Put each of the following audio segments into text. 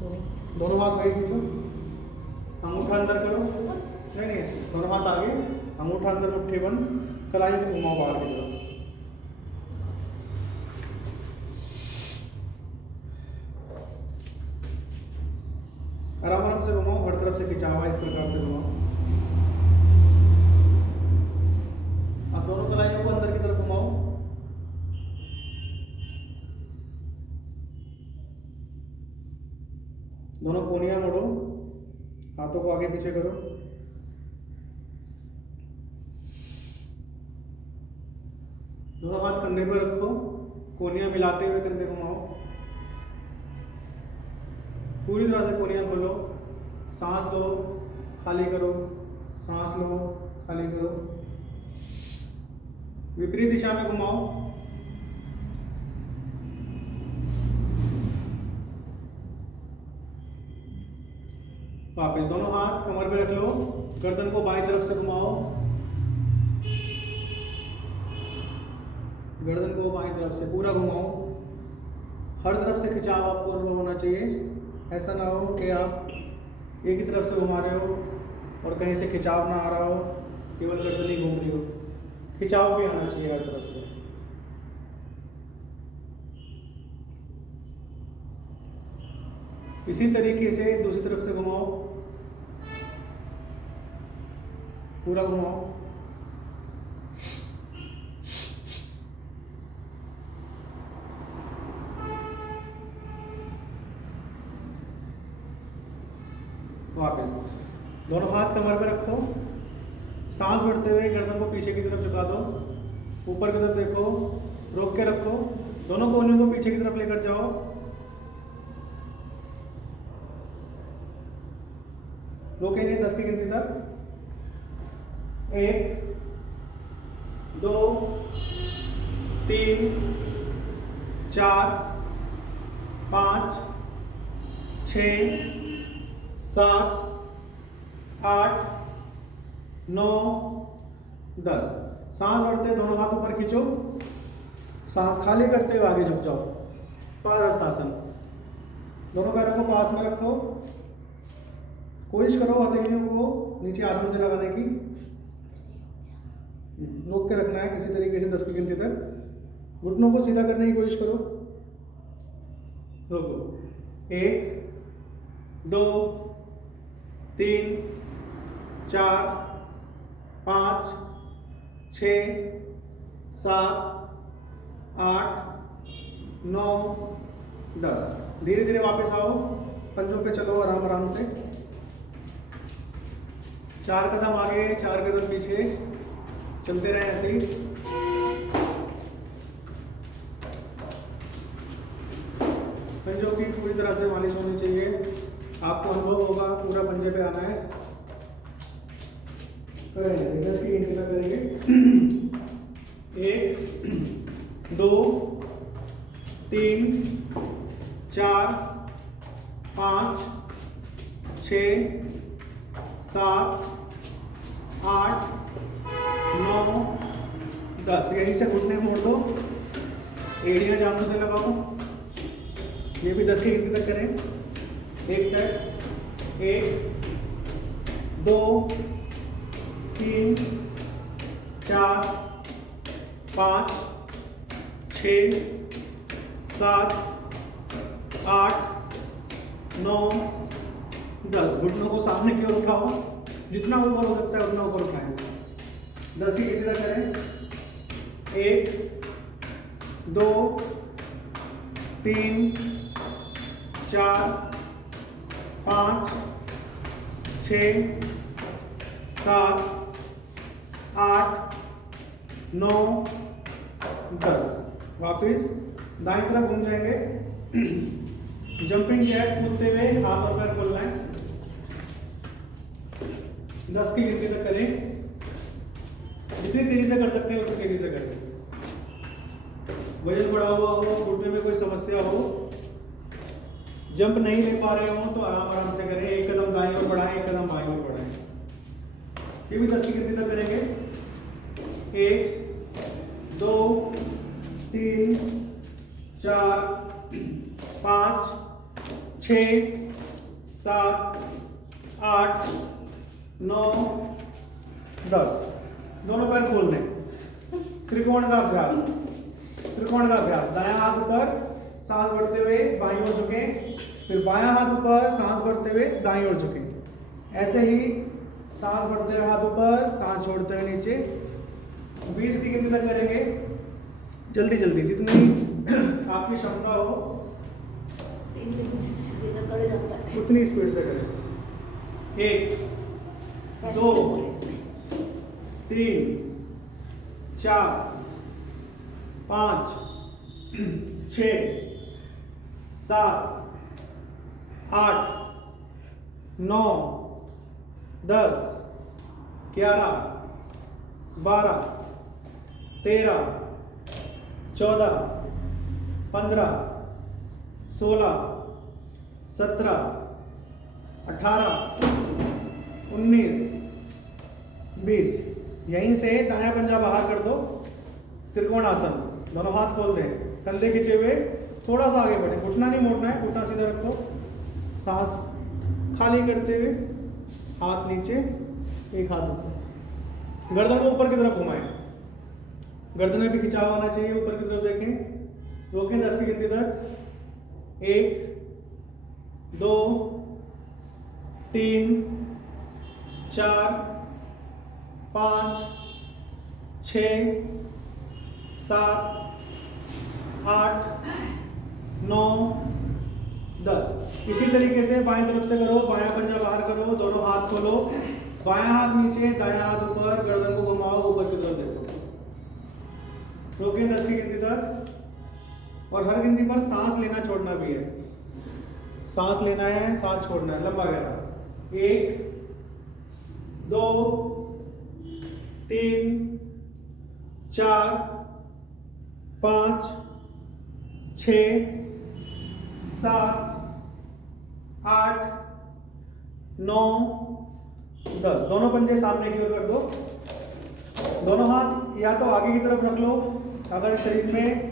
दोनों हाथ आगे खींचो, अंगूठा अंदर करो, नहीं नहीं, दोनों हाथ आगे, अंगूठा अंदर, मुट्ठी बंद, कलाई को घुमाओ बाहर की तरफ। आराम आराम से घुमाओ, हर तरफ से खिंचावा इस प्रकार से घुमाओ। अब दोनों कलाइयों को अंदर की तरफ घुमाओ। दोनों कोनियां मोड़ो, हाथों को आगे पीछे करो। दोनों हाथ कंधे पर रखो, कोनियां मिलाते हुए कंधे घुमाओ। पूरी तरह से कोनियां खोलो, सांस लो, खाली करो, सांस लो, खाली करो। विपरीत दिशा में घुमाओ। वापस दोनों हाथ कमर पे रख लो, गर्दन को बाईं तरफ से घुमाओ, गर्दन को बाईं तरफ से पूरा घुमाओ। हर तरफ से खिंचाव आपको अनुभव होना चाहिए। ऐसा ना हो कि आप एक ही तरफ से घुमा रहे हो और कहीं से खिंचाव ना आ रहा हो, केवल गर्दन ही घूम रही हो। खिंचाव भी आना चाहिए हर तरफ से। इसी तरीके से दूसरी तरफ से घुमाओ, पूरा घुमाओ। वापस दोनों हाथ कमर पे रखो, सांस भरते हुए गर्दन को पीछे की तरफ झुका दो, ऊपर की तरफ देखो, रोक के रखो, दोनों कोहनियों को पीछे की तरफ लेकर जाओ। रोकेंगे 10 की गिनती तक। 1 2 3 4 5 6 7 8 9 10। सांस भरते दोनों हाथ ऊपर खींचो, सांस खाली करते हुए आगे झुक जाओ। पादहस्तासन, दोनों पैरों को पास में रखो। कोशिश करो हथेलियों को नीचे आसन से लगाने की, रोक के रखना है इसी तरीके से 10 की गिनती तक। घुटनों को सीधा करने की कोशिश करो। रोको। 1 2 3 4 5 6 7 8 9 10। धीरे धीरे वापस आओ, पंजों पे चलो आराम आराम से। 4 कदम आगे, 4 कदम पीछे, चलते रहे ऐसे ही। पंजों की पूरी तरह से मालिश होनी चाहिए। आपको अनुभव होगा, पूरा पंजे पे आना है। करेंगे 10 की गिनती तक करेंगे। 1 2 3 4 5 6 7 8 9 10। यहीं से घुटने मोड़ दो, एड़ियां जांघों से लगाओ। ये भी 10 की गिनती तक करें। एक सेट। 1 2 3 4 5 6 7 8 9 10। घुटनों को सामने की ओर उठाओ, जितना ऊपर हो सकता है उतना ऊपर उठाएं। 10 की गिनती तक करें। 1 2 3 4 5 6 7 8 9 10। वापिस दाईं तरफ घूम जाएंगे। जंपिंग जैक कूदते हुए हाथ और पैर खोलना है। 10 की गिनती तक करें। जितनी तेजी से कर सकते हैं उतनी तेजी से करें। वजन बढ़ा हुआ हो, घुटने में कोई समस्या हो, जंप नहीं ले पा रहे हो तो आराम आराम से करें। एक कदम दाईं ओर बढ़ाएं, एक कदम बाईं ओर बढ़ाएं। ये भी 10 की गिनती तक करेंगे। 1 2 3 4 5 6 7, 8, 9, 10। दोनों पैर खोल दें। त्रिकोण का अभ्यास, त्रिकोण का अभ्यास। दायां हाथ ऊपर, सांस बढ़ते हुए बाईं ओर झुकें, फिर बायां हाथ ऊपर, सांस बढ़ते हुए दाईं ओर झुकें। ऐसे ही सांस बढ़ते हुए हाथ ऊपर, सांस छोड़ते हुए नीचे। 20 की गिनती तक करेंगे, जल्दी जल्दी, जितनी आपकी क्षमता हो उतनी स्पीड से करें। 1, 2, 3, 4, 5, 6, 7, 8, 9, 10, 11, 12, 13, 14, 15, 16, 17, 18, 19, 20। यहीं से दायां पंजा बाहर कर दो। त्रिकोण आसन, दोनों हाथ खोल दें, कंधे खींचे हुए थोड़ा सा आगे बढ़े, घुटना नहीं मोड़ना है, घुटना सीधा रखो। सांस खाली करते हुए हाथ नीचे, एक हाथ ऊपर। गर्दन को ऊपर की तरफ घुमाएं, गर्दन में भी खिंचाव आना चाहिए, ऊपर की तरफ देखें। रोकें 10 की गिनती तक। 1, 2, 3, 4, 5, 6, 7, 8, 9, 10। इसी तरीके से बाएं तरफ से करो, बायां पंजा बाहर करो, दोनों हाथ खोलो, बायां हाथ नीचे, दायां हाथ ऊपर, गर्दन को घुमाओ, ऊपर की तरफ देखो। रोकें 10 की गिनती तक। और हर गिनती पर सांस लेना छोड़ना भी है। सांस लेना है, सांस छोड़ना है, लंबा गहरा। 1, 2, 3, 4, 5, 6, 7, 8, 9, 10। दोनों पंजे सामने की ओर कर दो। दोनों हाथ या तो आगे की तरफ रख लो, अगर शरीर में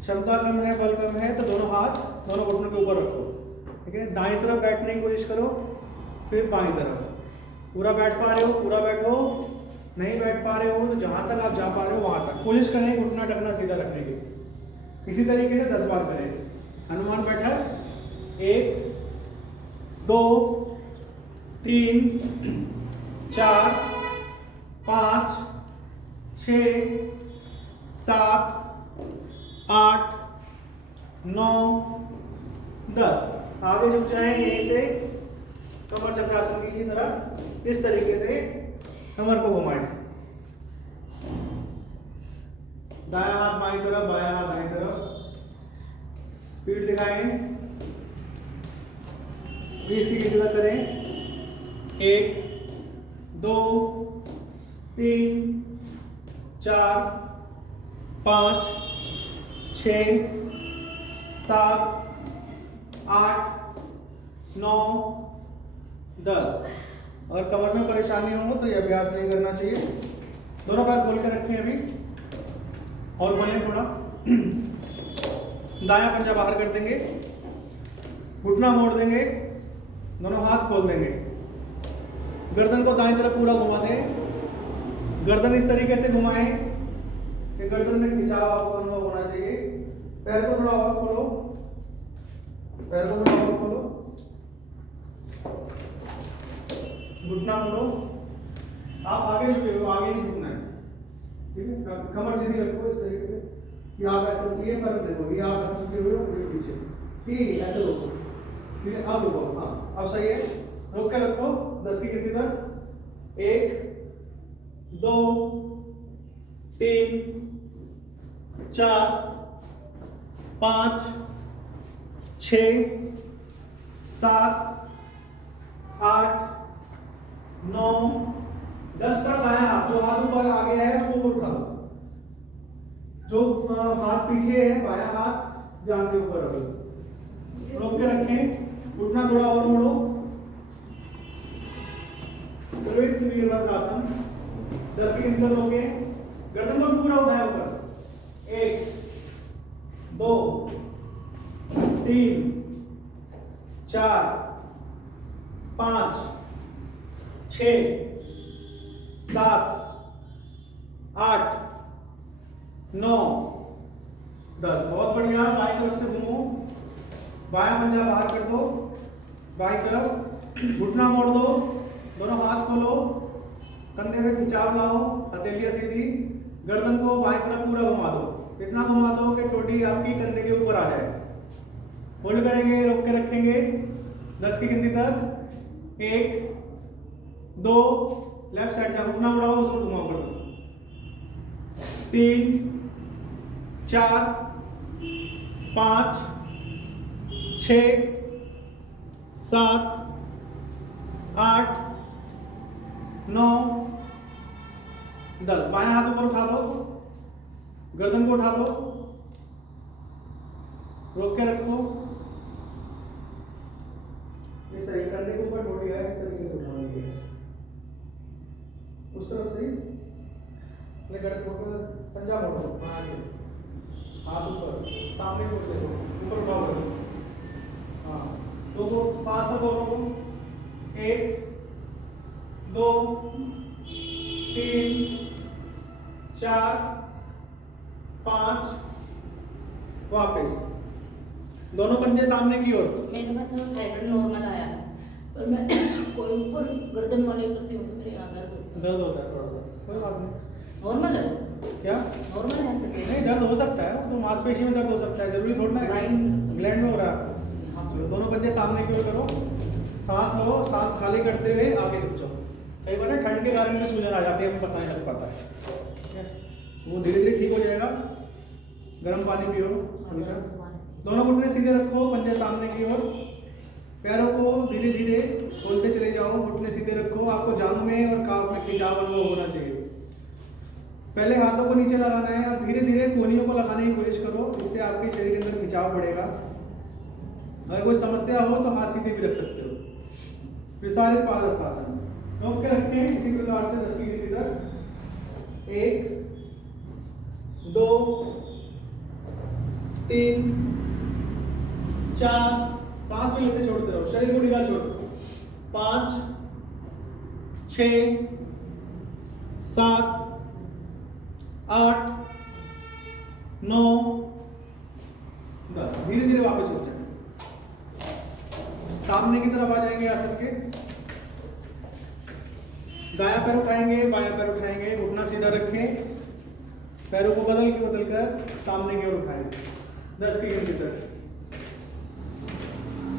क्षमता कम है, बल कम है, तो दोनों हाथ दोनों घुटनों के ऊपर रखो। ठीक है, दाईं तरफ बैठने की कोशिश करो, फिर बाईं तरफ। पूरा बैठ पा रहे हो पूरा बैठो, नहीं बैठ पा रहे हो तो जहां तक आप जा पा रहे हो वहां तक कोशिश करें घुटना टकना सीधा रखने की। इसी तरीके से 10 बार करें। हनुमान बैठक। 1, 2, 3, 4, 5, 6, 7, 8, 9, 10। आगे झुक जाएं, यहीं से कमर चक्रासन की तरह इस तरीके से कमर को घुमाएं। दायां हाथ बाईं तरफ, बायां हाथ दाईं तरफ। स्पीड दिखाएं, 20 की गिनती तक करें। 1, 2, 3, 4, 5, 6, 7, 8, 9, 10। और कमर में परेशानी हो तो यह अभ्यास नहीं करना चाहिए। दोनों पैर खोल के रखें अभी, और बोलें थोड़ा। दायां पंजा बाहर कर देंगे, घुटना मोड़ देंगे, दोनों हाथ खोल देंगे, गर्दन को दाईं तरफ पूरा घुमा दें। गर्दन इस तरीके से घुमाएं कि गर्दन में खिंचाव आपको अनुभव होना चाहिए। पैर को थोड़ा और खोलो, पैर को थोड़ा और खोलो, घुटना मोड़ो। आप आगे झुके हो, आगे नहीं झुकना है। ठीक है, कमर सीधी रखो इस तरीके से। ये आप ऐसे, ये फर्क देखो, ये आप ऐसे झुके हुए हो, ये पीछे। ठीक है, ऐसे रोको। ठीक है, अब रुको। हाँ, अब सही है, रोक के रखो 10 की गिनती तक। 1, 2, 3, 4, 5, 6, 7, 8, 9, 10 का दायां हाथ, जो हाथ ऊपर आगे है उसको ऊपर उठा दो, जो हाथ पीछे है बायां हाथ जान के ऊपर रखो। रोक के रखें, उठना थोड़ा और मोड़ो। वीरभद्रासन 10 की गिनती तक रोके, गर्दन को पूरा उठाया ऊपर। 1, 2, 3, 4, 5, 6, 7, 8, 9, 10। और कमर में परेशानी हो तो यह अभ्यास नहीं करना चाहिए। दोनों पैर खोल के रखें, घुटना टकना सीधा रखने की कोशिश करें। घुटना मोड़ दें, 5 6 7 8 9 10। बहुत बढ़िया। बाईं तरफ से घूमो, बायां पंजा बाहर कर दो, बाईं तरफ घुटना मोड़ दो, दोनों हाथ खोलो, कंधे में खिंचाव लाओ, हथेलियां सीधी, गर्दन को बाईं तरफ पूरा घुमा दो, इतना घुमा दो कि टोटी आपकी कंधे के ऊपर आ जाए। होल्ड करेंगे, रोक के रखेंगे 10 की गिनती तक। 1 2, लेफ्ट साइड का घुटना उड़ाओ, उसको घुमाओ कर दो। 3 4 5 6 7 8 9 10। बाएं हाथ ऊपर उठा लो, गर्दन को उठा लो, रोक के रखो। इस तरीके करने के ऊपर टोटी है, इस तरीके से उठानी है, उस तरफ से लेकर पंजा मोड़ो, वहां से हाथ ऊपर सामने को ले लो, ऊपर उठाओ। हाँ, दो को पास तक दोनों को। 1 2 3 4 5। वापस दोनों पंजे सामने की ओर। मेरे पास थायराइड नॉर्मल आया है, पर मैं कोई ऊपर गर्दन वाले करती हूँ तो मेरे यहाँ दर्द होता है थोड़ा सा, कोई बात नहीं। नॉर्मल है क्या नॉर्मल है सब नहीं, दर्द हो सकता है, तो मांसपेशी में दर्द हो सकता है, जरूरी थोड़ा ना है ग्लैंड में हो रहा है। चलो दोनों पंजे सामने की ओर करो, सांस लो, सांस खाली करते हुए आगे झुक जाओ। कई बार ठंड के कारण में सूजन आ जाती है, हमें पता नहीं लग पाता है, वो धीरे धीरे ठीक हो जाएगा। गर्म पानी पियो। दोनों घुटने सीधे रखो, पंजे सामने की ओर, पैरों को धीरे धीरे खोलते चले जाओ, घुटने सीधे रखो। आपको जांघ में और काफ में खिंचाव अनुभव होना चाहिए। पहले हाथों को नीचे लगाना है, अब धीरे धीरे कोहनियों को लगाने की कोशिश करो, इससे आपके शरीर के अंदर खिंचाव बढ़ेगा। अगर कोई समस्या हो तो हाथ सीधे भी रख सकते हो। विस्तारित पादहस्तासन रोक के रखें इसी प्रकार से 10 की गिनती तक। 1 2 3 4, सांस भी लेते छोड़ते रहो, शरीर को ढीला छोड़ो। 5 6 7 8 9 10। धीरे धीरे वापस उठ जाए, सामने की तरफ आ जाएंगे आसन के। दायां पैर उठाएंगे, बायां पैर उठाएंगे, घुटना सीधा रखें, पैरों को बदल कर सामने की ओर उठाएंगे 10 की गिनती तक।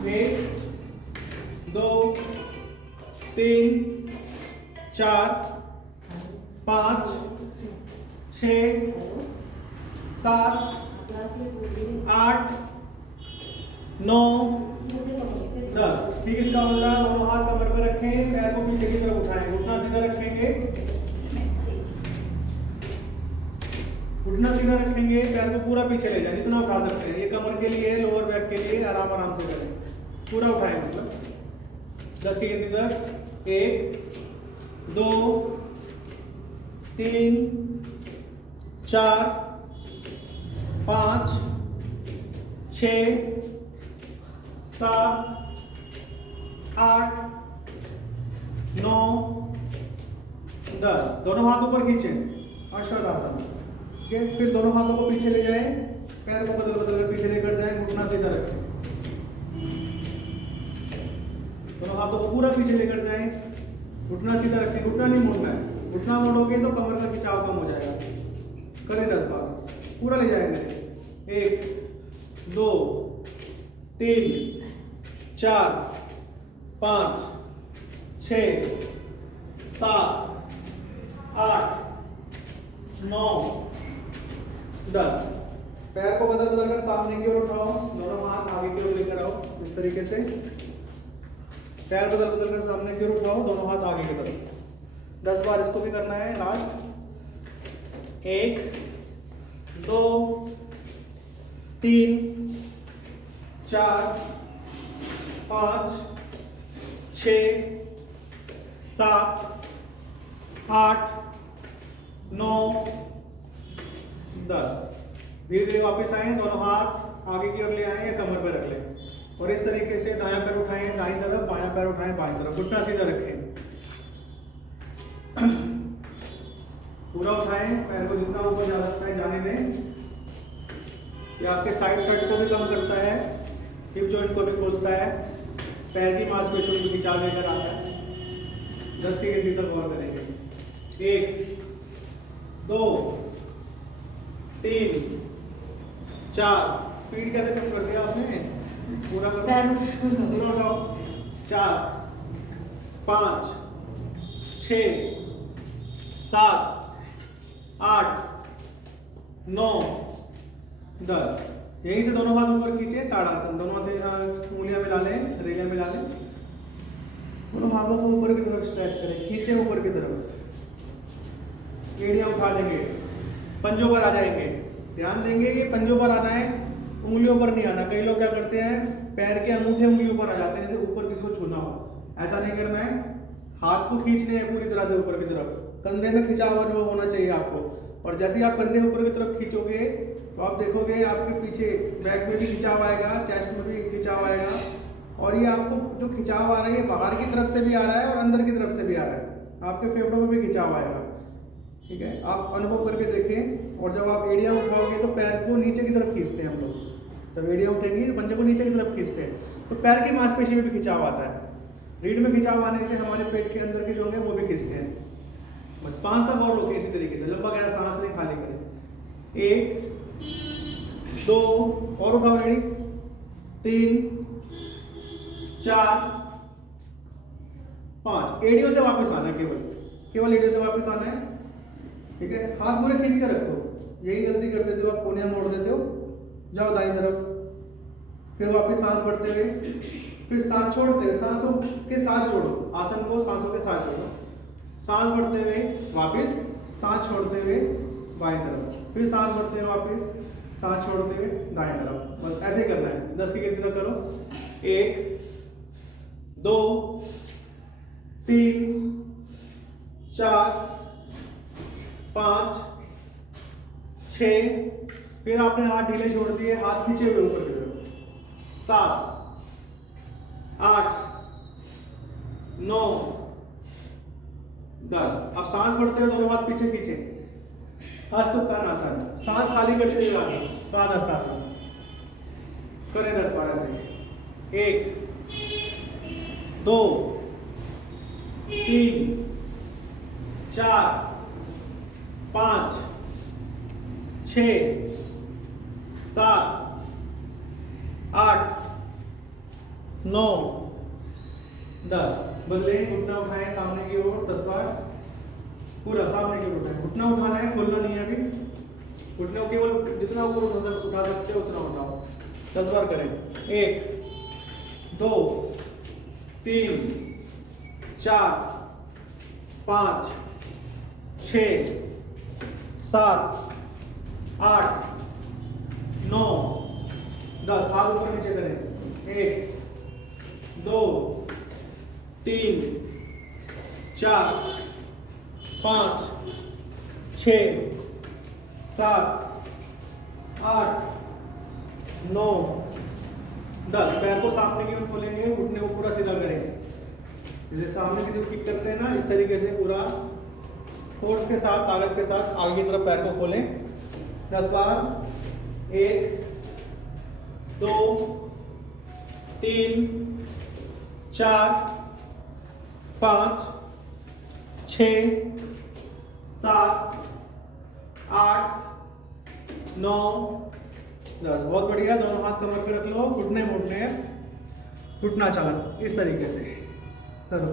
1 2 3 4 5 6 7 8 9 10। ठीक, इसका उल्टा दोनों हाथ कमर पर रखें, पैर को पीछे की तरफ उठाएं, घुटना सीधा रखेंगे, घुटना सीधा रखेंगे, पैर को पूरा पीछे ले जाएं, जितना उठा सकते हैं। ये कमर के लिए, लोअर बैक के लिए आराम आराम से करें, पूरा उठाएं मतलब 10 की गिनती तक। 1 2 3 4 5 6 7 8 9 10। दोनों हाथ ऊपर खींचें, अश्वत्थासन। ठीक है, फिर दोनों हाथों को पीछे ले जाएं, पैर को बदल कर पीछे लेकर जाएं, घुटना सीधा रखें, दोनों हाथों को पूरा पीछे लेकर जाएं, घुटना सीधा रखें, घुटना नहीं मोड़ना है, घुटना मोड़ोगे तो कमर का खिंचाव कम हो जाएगा। करें 10 बार, पूरा ले जाएंगे। 1 2 3 4 5 6 7 8 9 10। पैर को बदल कर सामने की ओर उठाओ, दोनों हाथ आगे की ओर लेकर आओ, इस तरीके से पैर बदल कर सामने की ओर उठाओ, दोनों हाथ आगे की तरफ। 10 बार इसको भी करना है। लास्ट 1 2 3 4 5 6 7 8 9 10। धीरे धीरे वापस आए, दोनों हाथ आगे की ओर ले आए या कमर पर रख लें। और इस तरीके से दायां पैर उठाएं दाईं तरफ, बायां पैर उठाएं बाईं तरफ, घुटना सीधा रखें। पूरा उठाएं, पैर को जितना ऊपर जा सकता है जाने दें। ये आपके साइड फैट को भी कम करता है, हिप जॉइंट को भी खोलता है, पैर की मांसपेशियों को खिंचाव लेकर आता है। 10 की गिनती तक गौर करेंगे। 1 2 3 4, स्पीड कैसे कम कर दिया आपने, पूरा करो, पूरा उठाओ। 4 5 6 7 8 9 10। यहीं से दोनों हाथ ऊपर खींचे, ताड़ासन, दोनों उंगलियां मिला लें, हथेलियां मिला लें, दोनों हाथों को ऊपर की तरफ स्ट्रेच करें, खींचे ऊपर की तरफ, एड़ियां उठा देंगे, पंजों पर आ जाएंगे। ध्यान देंगे ये पंजों पर आना है, उंगलियों पर नहीं आना। कई लोग क्या करते हैं, पैर के अंगूठे उंगलियों पर आ जाते हैं, जैसे ऊपर किसी को छूना हो। ऐसा नहीं करना है, हाथ को खींचने हैं पूरी तरह से ऊपर की तरफ, कंधे में खिंचाव अनुभव होना चाहिए आपको। और जैसे ही आप कंधे ऊपर की तरफ खींचोगे तो आप देखोगे आपके पीछे बैक में भी खिंचाव आएगा, चेस्ट में भी खिंचाव आएगा, और ये आपको जो खिंचाव आ रहा है ये बाहर की तरफ से भी आ रहा है और अंदर की तरफ से भी आ रहा है, आपके फेफड़ों में भी खिंचाव आएगा। ठीक है, आप अनुभव करके देखें। और जब आप एड़ियां उठाओगे तो पैर को नीचे की तरफ खींचते हैं हम लोग, जब एड़ियां उठेंगी तो पंजे को नीचे की तरफ खींचते हैं, तो पैर की मांसपेशी में भी खिंचाव आता है। रीढ़ में खिंचाव आने से हमारे पेट के अंदर के जो होंगे वो भी खींचते हैं। बस 5 तक और रोके इसी तरीके से, लंबा गहरा सांस लें, खाली करें। 1 2 और उठाओ एड़ी, 3 4 5। एड़ियों से वापस आना है, केवल एड़ियों से वापस आना है। ठीक है, हाथ पूरे खींच कर रखो, यही गलती कर देते हो आप, कोनिया मोड़ देते हो। जाओ दाईं तरफ, फिर वापस सांस भरते हुए, फिर सांस छोड़ते हुए, सांसों के साथ छोड़ो, आसन को सांसों के साथ छोड़ो, सांस भरते हुए वापस, सांस छोड़ते हुए बाएं तरफ, फिर सांस भरते हुए वापस, सांस छोड़ते हुए दाएं तरफ। बस ऐसे करना है, 10 की गिनती तक करो। 1 2 3 4 5 6, फिर आपने हाथ ढीले छोड़ दिए, हाथ खींचे हुए ऊपर की तरफ, 7 8 9 10। अब सांस भरते हुए दोनों हाथ पीछे खींचे, हस्तोत्तानासन, सांस खाली करते हुए आगे, पादहस्तासन करें 10 बार ऐसे। 1 2 3 4 5 6 7 8 9 10। बदले घुटना उठाएं सामने की ओर 10 बार, पूरा सामने की ओर उठाएं। घुटना उठाना है, खोलना नहीं है अभी। घुटने को केवल जितना ऊपर उठा सकते हो उतना उठाओ, 10 बार करें। 1 2 3 4 5 6 7 8 9 10। हाथ ऊपर नीचे करें। 1 2 3 4 5 6 7 8 9 10। पैर को सामने की ओर खोलेंगे, घुटने को पूरा सीधा करेंगे, जैसे सामने किसी को किक करते हैं ना, इस तरीके से पूरा फोर्स के साथ, ताकत के साथ आगे की तरफ पैर को खोलें 10 बार। 1 2 3 4 5 6 7 8 9 10। बहुत बढ़िया। दोनों हाथ कमर पे रख लो, घुटने मोड़ने हैं, घुटना चालन इस तरीके से करो।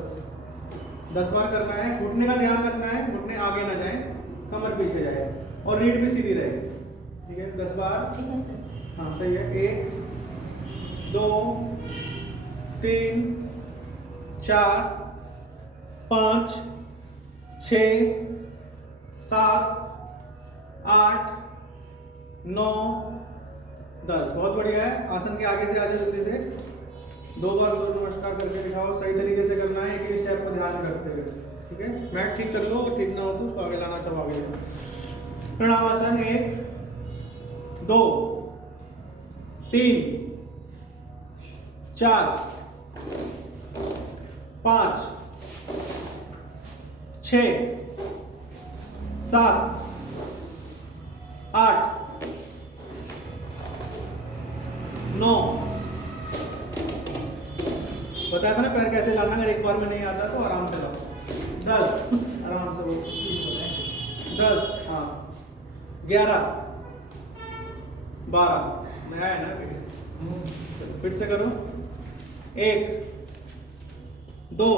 10 बार करना है। घुटने का ध्यान रखना है, घुटने आगे ना जाए, कमर पीछे जाए और रीढ़ भी सीधी रहे। ठीक है, 10 बार। ठीक है सर। हाँ सही है। 1 2 3 4 5 6 7 8 9 10। बहुत बढ़िया है। आसन के आगे से आ जाओ जल्दी से। 2 बार सूर्य नमस्कार करके दिखाओ। सही तरीके से करना है, एक ही स्टेप को ध्यान में रखते हुए। ठीक है, मैट ठीक कर लो, अगर ठीक ना हो तो आगे लाना चाहो आगे लाना। प्रणामासन। 1 2 3 4 5 6 7 8 9। बताया था ना पैर कैसे लाना, अगर एक बार में नहीं आता तो आराम से लाओ। 10 आराम से वो 10 हाँ 11 12 नया है ना फिर से करो 1 2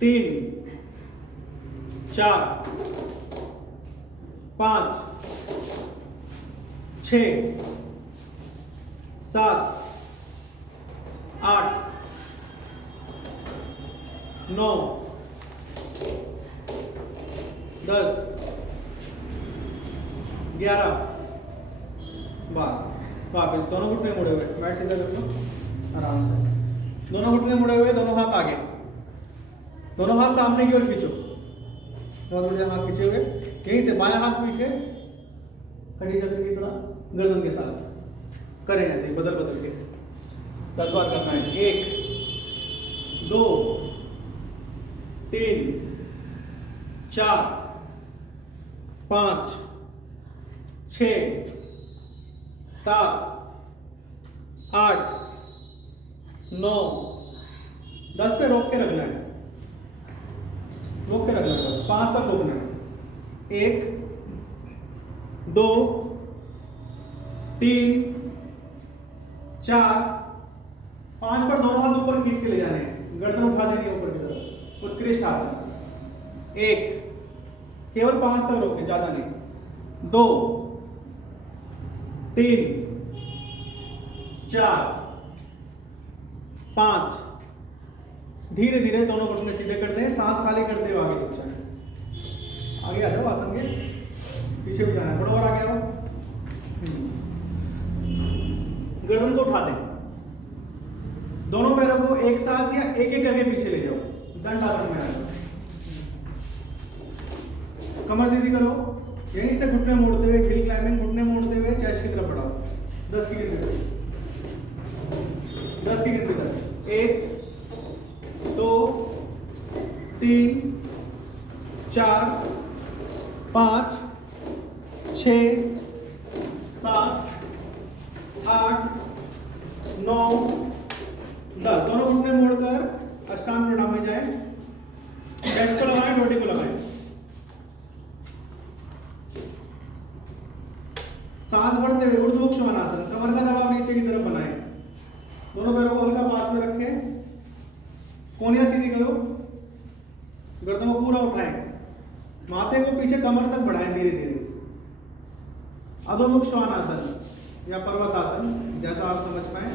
3 4 5 6 7 8 9 10 11 12। वापस दोनों घुटने मुड़े हुए, बैठ सीधा कर लो आराम से। दोनों घुटने मुड़े हुए, दोनों हाथ आगे, दोनों हाथ सामने की ओर खींचो। बहुत बढ़िया, हाथ खींचे हुए, यहीं से बायां हाथ पीछे खड़ी जगह की तरह गर्दन के साथ करें, ऐसे ही बदल बदल के 10 बार करना है। 1 2 3 4 5 6 7 8 9 10 पे रोक के रखना है, रोक के रखना है, बस 5 तक रोकना है। 1 2 3 4 5 पर दोनों हाथ ऊपर खींच के ले जाने हैं, गर्दन उठा देनी है ऊपर की तरफ, उत्कृष्ट आसन। 1 केवल 5 तक रोके, ज्यादा नहीं। 2 3 4 5 धीरे धीरे दोनों घुटने सीधे करते हैं, सांस खाली करते हुए आगे चुपचाप आगे आ जाओ, आसन के पीछे भी जाना है, थोड़ा और आगे आओ। गर्दन को उठा दें, दोनों पैरों को एक साथ या एक एक करके पीछे ले जाओ, दंड आसन में आ जाओ। कमर सीधी करो, यहीं से घुटने मोड़ते हुए हिल क्लाइंबिंग, घुटने मोड़ते हुए चेस्ट की तरफ बढ़ाओ। 10 की गिनती तक, 10 की गिनती तक। 1 2 3 4 5 6 7 8 9 10। दोनों घुटने मोड़कर अष्टांग प्रणाम में जाए, चेस्ट को लगाएं, डोडी को लगाएं। सांस बढ़ते हुए ऊर्ध्वमुख श्वानासन, कमर का दबाव नीचे की तरफ बनाएं, दोनों पैरों को हल्का पास में रखें, कोहनियां सीधी करो, गर्दन को पूरा उठाएं, माथे को पीछे कमर तक बढ़ाएं धीरे धीरे। अधोमुख श्वानासन या पर्वतासन, जैसा आप समझ पाए।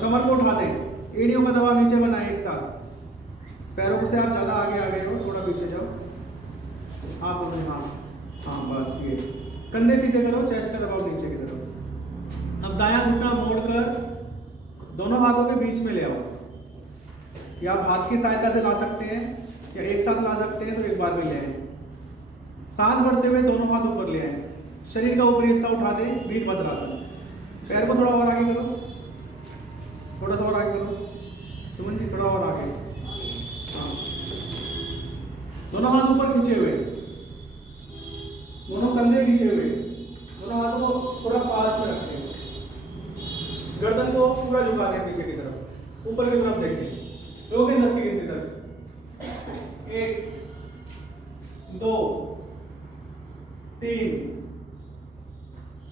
कमर को उठा दें, एड़ियों का दबाव नीचे बनाएं एक साथ, पैरों से आप ज्यादा आगे आ गए हो, थोड़ा पीछे जाओ। आप बोलो हाँ हाँ, बस ये। कंधे सीधे करो, चेस्ट का दबाव नीचे की तरफ। अब दायां घुटना मोड़कर दोनों हाथों के बीच में ले आओ, या आप हाथ की सहायता से ला सकते हैं या एक साथ ला सकते हैं, तो एक बार में ले आए। सांस भरते हुए दोनों हाथ ऊपर ले आए, शरीर का ऊपरी हिस्सा उठा दें, वीरभद्रासन। पैर को थोड़ा और आगे करो, थोड़ा सा और आगे करो, सुमन जी थोड़ा और आगे। हाँ, दोनों हाथ ऊपर खींचे हुए, दोनों कंधे खींचे हुए, दोनों हाथों को थोड़ा पास में रखें, गर्दन को पूरा झुका दें पीछे की तरफ, ऊपर की तरफ देखें। रोकें 10 की गिनती तक। 1 2 3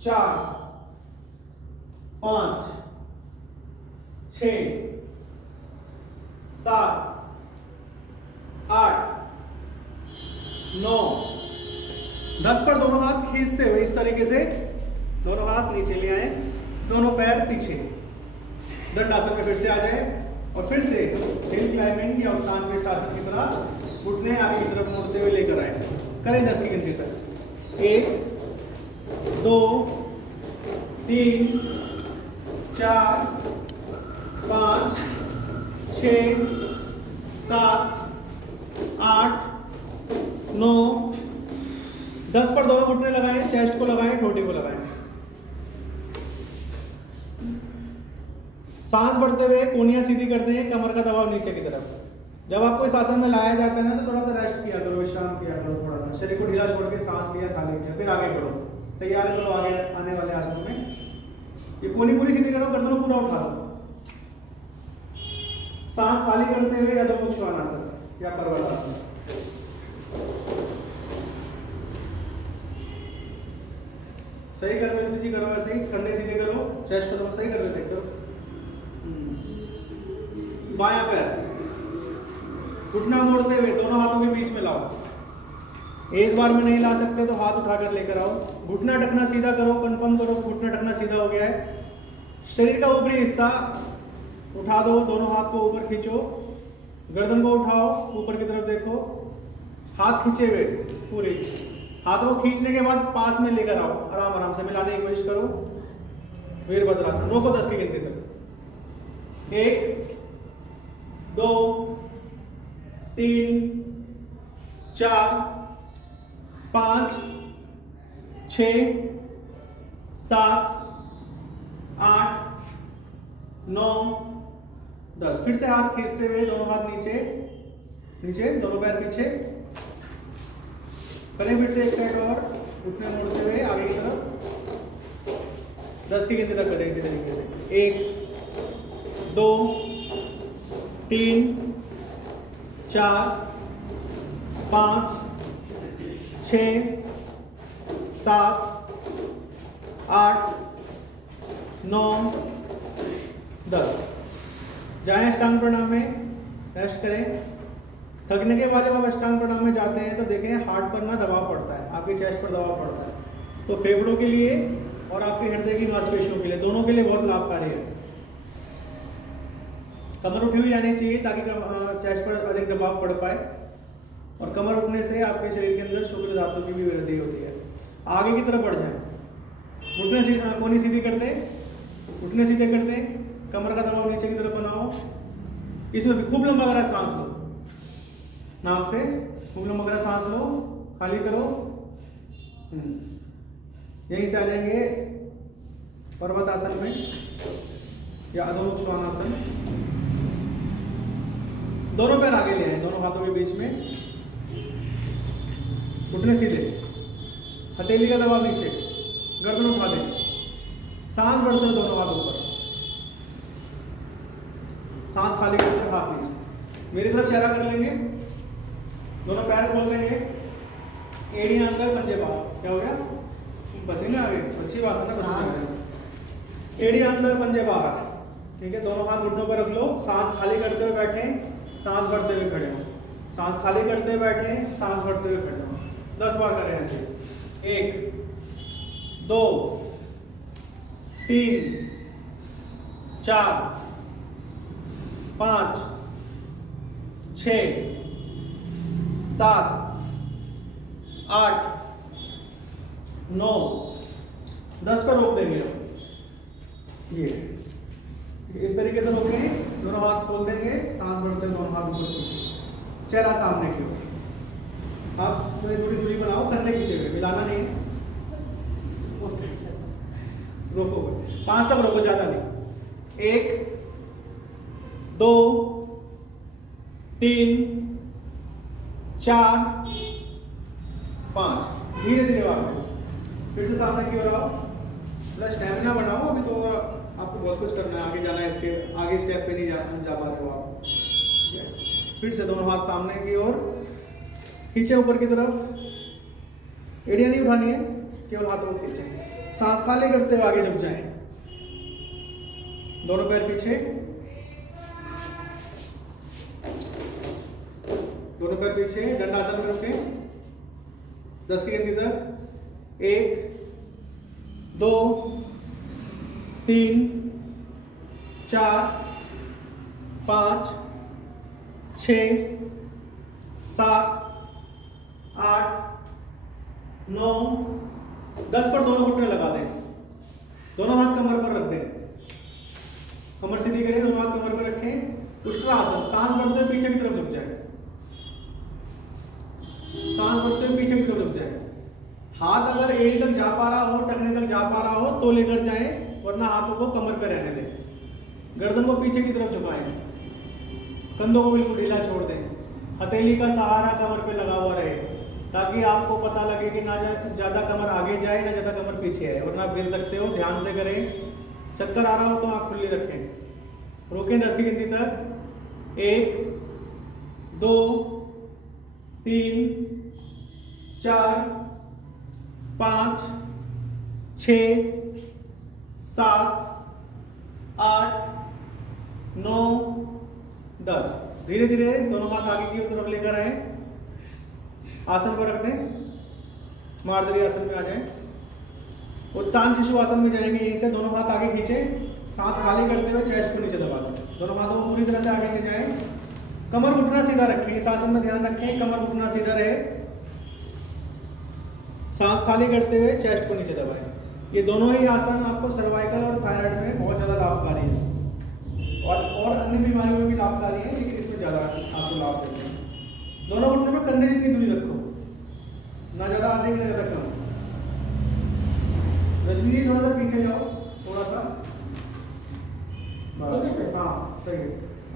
4 5 6 7 8 9 10 पर दोनों हाथ खींचते हुए इस तरीके से दोनों हाथ नीचे ले आए, दोनों पैर पीछे, दंडासन में फिर से आ जाए और फिर से हिल क्लाइंबिंग या उत्तान पृष्ठ आसन की तरह घुटने आगे की तरफ मोड़ते हुए लेकर आए। करें 10 की गिनती तक। 1 2 3 4 5 6 7 8 9 10 पर दोनों घुटने लगाएं, चेस्ट को लगाएं, ठोडी को लगाएं। सांस बढ़ते हुए कोहनियां सीधी करते हैं, कमर का दबाव नीचे की तरफ। जब आपको इस आसन में लाया जाता है ना तो थोड़ा सा रेस्ट किया करो, विश्राम किया करो, थोड़ा सा शरीर को ढीला छोड़ के सांस लिया, खाली किया, फिर आगे बढ़ो। तैयार करो आगे आने वाले आसन में। ये कोहनी पूरी सीधी करो, गर्दन पूरा उठा लो। सांस खाली करते हुए अधोमुख श्वानासन या पर्वतासन। सही कर रहे जी, करो ऐसे ही, कंधे सीधे करो, चेस्ट को सही कर रहे थे। बायां पैर घुटना मोड़ते हुए दोनों हाथों के बीच में लाओ। एक बार में नहीं ला सकते तो हाथ उठाकर लेकर आओ। घुटना ढकना सीधा करो, कंफर्म करो घुटना ढकना सीधा हो गया है। शरीर का ऊपरी हिस्सा उठा दो, दोनों हाथ को ऊपर खींचो, गर्दन को उठाओ, ऊपर की तरफ देखो, हाथ खींचे हुए पूरे। हाथों को खींचने के बाद पास में लेकर आओ, आराम आराम से मिलाने की कोशिश करो। वीरभद्रासन, रोको 10 की गिनती तक। 1 2 3 4 5 6 7 8 9 10। फिर से हाथ खींचते हुए दोनों हाथ नीचे नीचे, दोनों पैर पीछे करें। फिर से एक साइड और घुटने मोड़ते हुए आगे की तरफ 10 की गिनती तक करें इसी तरीके से। 1 2 3 4 5 6 7 8 9 10। जाएं अष्टांग प्रणाम में, रेस्ट करें। थकने के बाद जब आप अष्टांग प्रणाम में जाते हैं तो देखें हार्ट पर ना दबाव पड़ता है, आपके चेस्ट पर दबाव पड़ता है। तो फेफड़ों के लिए और आपके हृदय की मांसपेशियों के लिए, दोनों के लिए बहुत लाभकारी है। कमर उठी हुई रहनी चाहिए ताकि चेस्ट पर अधिक दबाव पड़ पाए, और कमर उठने से आपके शरीर के अंदर शुक्र धातु की भी वृद्धि होती है। आगे की तरफ बढ़ जाए, घुटने सीधा, कोहनी सीधी करते, घुटने सीधे करते, कमर का दबाव नीचे की तरफ बनाओ। इसमें भी खूब लंबा गहरा सांस लो, नाक से खूब लंबा गहरा सांस लो, खाली करो। यहीं से आ जाएंगे पर्वतासन में या अधोमुख श्वानासन। दोनों पैर आगे ले आए, दोनों हाथों के बीच में, घुटने सीधे, हथेली का दबाव नीचे, गर्दन उठा दें, सांस बढ़ते हुए दोनों हाथ ऊपर, सांस खाली करके हाथ नीचे। मेरी तरफ चेहरा कर लेंगे, दोनों पैर खोल देंगे, एड़ियां अंदर, पंजे बाहर। क्या हो गया? पसीना आ गया, अच्छी बात है ना, पसीना आ गया। एड़ियां अंदर, पंजे बाहर, ठीक है। दोनों हाथ घुटनों पर रख लो, सांस खाली करते हुए बैठें, सांस भरते हुए खड़े हो, सांस खाली करते हुए बैठें, सांस भरते हुए खड़े हो। 10 बार करें ऐसे। 1 2 3 4 5 6 7 8 9 10 पर रोक देंगे। ये इस तरीके से रोकें, दोनों हाथ खोल देंगे, सांस भरते दोनों हाथ ऊपर पीछे, चेहरा सामने की ओर। आप थोड़ी दूरी बनाओ, कंधे पीछे हुए, मिलाना नहीं है। रोको 5 तक रोको, ज्यादा नहीं। 1 2 3 4 5। धीरे धीरे वापस फिर से सामने की ओर आओ। थोड़ा स्टैमिना बनाओ, अभी तो आपको बहुत कुछ करना है, आगे जाना है, इसके आगे स्टेप पे नहीं जा पा रहे हो आप। फिर से दोनों हाथ सामने की ओर, खींचे ऊपर की तरफ, एड़ियां नहीं उठानी है, केवल हाथों को खींचे। सांस खाली करते हुए आगे झुक जाएं, दोनों पैर पीछे, दोनों पैर पीछे, दंडासन में रखें। 10 की गिनती तक। 1 2 3 4 5 6 7 8 9 10 पर दोनों घुटने लगा दें, दोनों हाथ कमर पर रख दें, कमर सीधी करें, दोनों हाथ कमर पर रखें। उष्ट्रासन, सांस बढ़ते हुए पीछे की तरफ झुक जाए, सांस बढ़ते हुए पीछे की तरफ झुक जाए। हाथ अगर एड़ी तक जा पा रहा हो, टखने तक जा पा रहा हो तो लेकर जाए, वरना हाथों को कमर पर रहने दें। गर्दन को पीछे की तरफ झुकाएं, कंधों को बिल्कुल ढीला छोड़ दें, हथेली का सहारा कमर पे लगा हुआ रहे ताकि आपको पता लगे कि ना ज़्यादा कमर आगे जाए ना ज़्यादा कमर पीछे है, वरना आप गिर सकते हो। ध्यान से करें। चक्कर आ रहा हो तो आँख खुली रखें, रोकें 10 की गिनती तक। 1 2 3 4 5 6 7 8 9 10। धीरे धीरे दोनों हाथ आगे की तरफ लेकर आए, आसन पर रख दें, मार्जरी आसन में आ जाएं। उत्तान शिशु आसन में जाएंगे। यहीं से दोनों हाथ आगे खींचें, सांस खाली करते हुए चेस्ट को नीचे दबा दें। दोनों हाथों को पूरी तरह से आगे ले जाएं, कमर घुटना सीधा रखें। इस आसन में ध्यान रखें, कमर घुटना सीधा रहे। सांस खाली करते हुए चेस्ट को नीचे दबाएं। ये दोनों ही आसन आपको सर्वाइकल और थायराइड में बहुत ज़्यादा लाभकारी है, और अन्य बीमारियों में भी लाभकारी है, लेकिन इसमें ज़्यादा आपको लाभ देते हैं। दोनों घुटनों में कंधे जितनी दूरी रखो, ना ज़्यादा अधिक ना ज़्यादा कम। रजनी जी थोड़ा सा पीछे जाओ, थोड़ा सा, बस। हाँ सही है,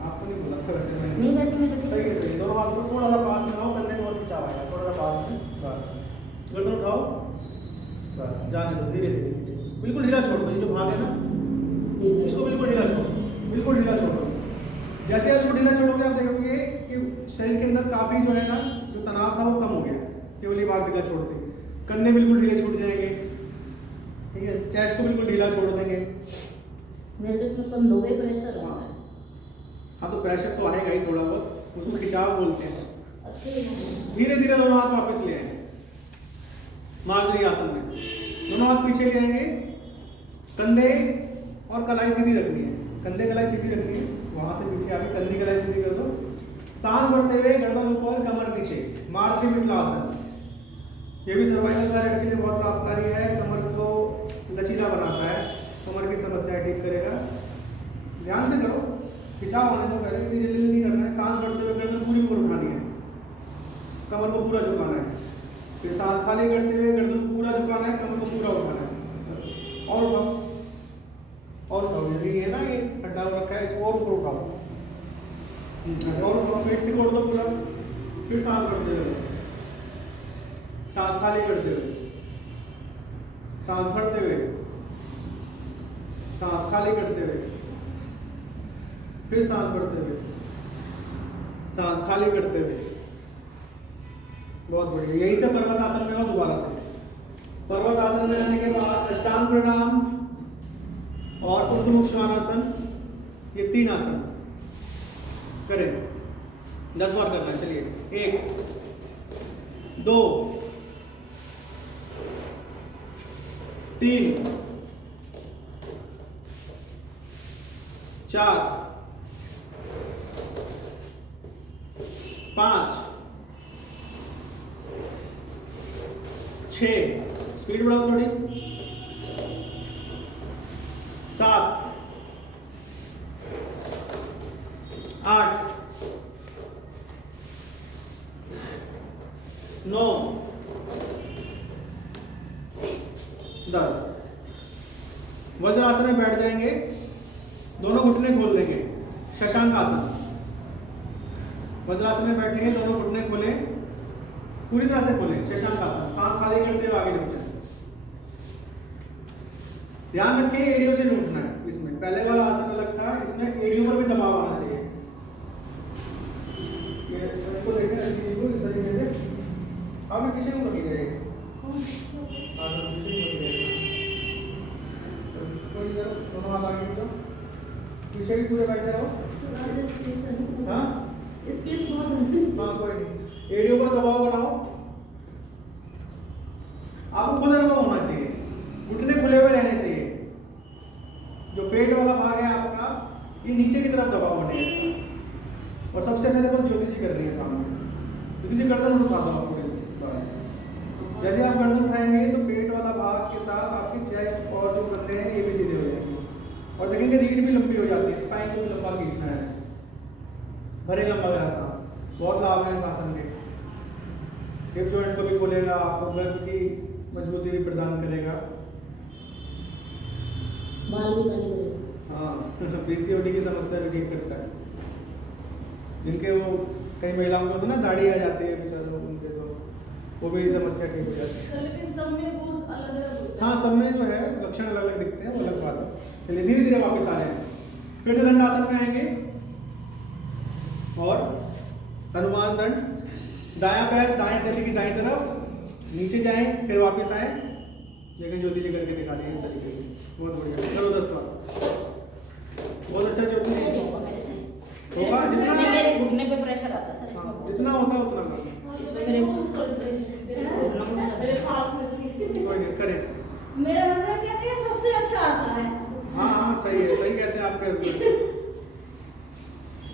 आपको नहीं बोला था वैसे मैंने। नहीं वैसे मैं सही है, सही है। दोनों हाथ को थोड़ा सा पास में लाओ, कंधे को और खिंचाव आएगा, थोड़ा सा पास में, बस। गर्दन उठाओ, बस, जाने दो धीरे धीरे नीचे। बिल्कुल ढीला छोड़ दो, ये जो भाग है ना, इसको बिल्कुल ढीला छोड़ो, बिल्कुल ढीला छोड़ो। जैसे आप इसको ढीला छोड़ोगे आप देखोगे कि शरीर के अंदर काफ़ी जो है ना, जो तनाव था वो कम हो गया, केवल ये भाग ढीला छोड़ देंगे। कंधे बिल्कुल ढीले छूट जाएंगे, ठीक है। चेस्ट को बिल्कुल ढीला छोड़ देंगे। मेरे तो इसमें कंधों पे प्रेशर होता है। हाँ तो प्रेशर तो आएगा ही थोड़ा बहुत, उसको खिंचाव बोलते हैं। अच्छे धीरे धीरे दोनों हाथ वापस ले आएंगे मार्जरी आसन में। दोनों हाथ पीछे ले आएंगे, कंधे और कलाई सीधी रखनी है, कंधे कलाई सीधी रखनी है। वहां से पीछे आके कंधे कलाई सीधी कर दो। सांस भरते हुए गर्दन ऊपर, कमर नीचे, मार्जरी मिथला आसन। ये भी सर्वाइकल थायराइड के लिए बहुत लाभकारी है, कमर को लचीला बनाता है, कमर की समस्या ठीक करेगा। ध्यान से करो, खिंचाव आने से पहले धीरे धीरे नहीं करना है। सांस भरते हुए गर्दन पूरी ऊपर उठानी है, कमर को पूरा झुकाना है। फिर सांस खाली करते हुए गर्दन को पूरा झुकाना है, कमर को पूरा उठाना है। और उठाओ, और उठाओ। ये है ना, ये खड्डा रखा है, इसको और ऊपर उठाओ, और उठाओ। पेट से कोड़ दो पूरा। फिर सांस भरते हुए, सांस खाली करते हुए, सांस भरते हुए, सांस खाली करते हुए, फिर सांस भरते हुए, सांस खाली करते हुए। बहुत बढ़िया। यही से पर्वत आसन में आओ दोबारा से। पर्वत आसन में आने के बाद अष्टांग प्रणाम और ऊर्ध्वमुख श्वानासन, ये 3 आसन करें। 10 बार करना है। चलिए, 1 2 3 4 5 6, स्पीड बढ़ाओ थोड़ी, 7 8 9 10। वज्रासन में बैठ जाएंगे, दोनों घुटने खोल देंगे, शशांक आसन। वज्रासन में बैठेंगे, दोनों घुटने खोलें, पूरी तरह से खोलें, शशांक आसन। सांस खाली करते हुए आगे झुक जाएं। ध्यान रखें एड़ियों से नहीं उठना है। इसमें पहले वाला आसन अलग था, इसमें एड़ियों पर भी दबाव आना चाहिए। ये सबको देखें, ऐसे को इस तरीके से आप किसी को रखी जाएगी। दोनों हाथ आगे खींचो, पीछे भी पूरे बैठे रहो। हाँ स्पेस बहुत हाँ, कोई नहीं। एड़ियों पर दबाव बनाओ, आपको खुद अनुभव होना चाहिए, घुटने खुले हुए रहने चाहिए। जो पेट वाला भाग है आपका, ये नीचे की तरफ दबाव बनेगा। और सबसे अच्छा देखो ज्योति जी कर रही है सामने, ज्योति जी गर्दन उठा दो आप पूरे से, बस। जैसे आप गर्दन उठाएंगे तो पेट वाला भाग के साथ आपके चेस्ट और जो कंधे हैं ये भी सीधे हो जाएंगे। और देखेंगे रीढ़ भी लंबी हो जाती है, स्पाइन को भी लंबा खींचना है। भरे लंबा गया सांस, बहुत लाभ है इस आसन के। हिप जॉइंट को भी खोलेगा, आपको गर्भ की मजबूती भी प्रदान करेगा। बाल भी काले हाँ पीसीओडी की समस्या भी ठीक करता है। जिनके वो कई महिलाओं को तो ना दाढ़ी आ जाती है बेचारों उनके, तो वो भी समस्या ठीक हो जाती है। लेकिन सब में वो अलग-अलग होता है। हाँ सब में जो है लक्षण अलग अलग दिखते हैं, वो अलग बात है। चलिए धीरे धीरे वापस आ रहे हैं, फिर से दंडासन में आएंगे और हनुमान दंड। दायां पैर दाएं तली की दाईं तरफ नीचे जाएं, फिर वापस आए। लेकिन ज्योति जी करके दिखा रही है इस तरीके से, बहुत बढ़िया। चलो 10 बार, बहुत अच्छा ज्योति जी। नहीं होगा मेरे से। होगा जितना मेरे घुटने पे प्रेशर आता है सर इसमें। हाँ, जितना होता है उतना करना। इसमें मेरे मेरे हाथ में कोई नहीं करें। मेरा हस्बैंड कहते हैं सबसे अच्छा आसन है। हाँ हाँ सही है, सही कहते हैं आपके हस्बैंड।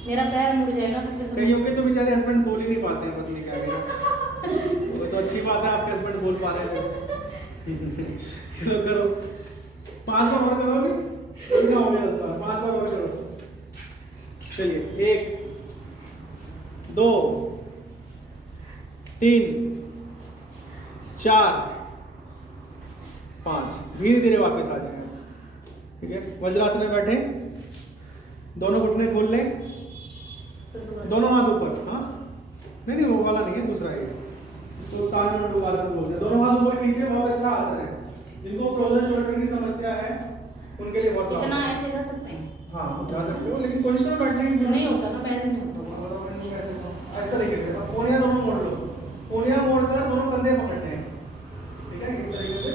मेरा पैर मुड़ जाएगा तो फिर कईयों के तो बेचारे हस्बैंड बोल ही नहीं पाते हैं, पत्नी क्या करें। वो तो अच्छी बात है आपके हस्बैंड बोल पा रहे हैं। चलो करो 5 बार और करो, अभी ना हो गया 10 बार, 5 बार और करो। चलिए 1 2 3 4 5। धीरे धीरे वापस आ जाएंगे, ठीक है। वज्रासन में बैठे, दोनों घुटने खोल लें, दोनों हाथ ऊपर। हाँ नहीं वो वाला नहीं है, दूसरा है इसको तालमेल आसन बोलते हैं। दोनों हाथ ऊपर कीजिए, बहुत अच्छा आसन है। जिनको फ्रोजन शोल्डर की समस्या है उनके लिए बहुत इतना ऐसे जा सकते हैं। हाँ जा सकते हो, लेकिन पोजिशन में बैठने की नहीं होता ना, पैर नहीं होता। इस तरीके से कोनिया दोनों मोड़ लो, कोनिया मोड़कर दोनों कंधे पकड़ने हैं, ठीक है इस तरीके से।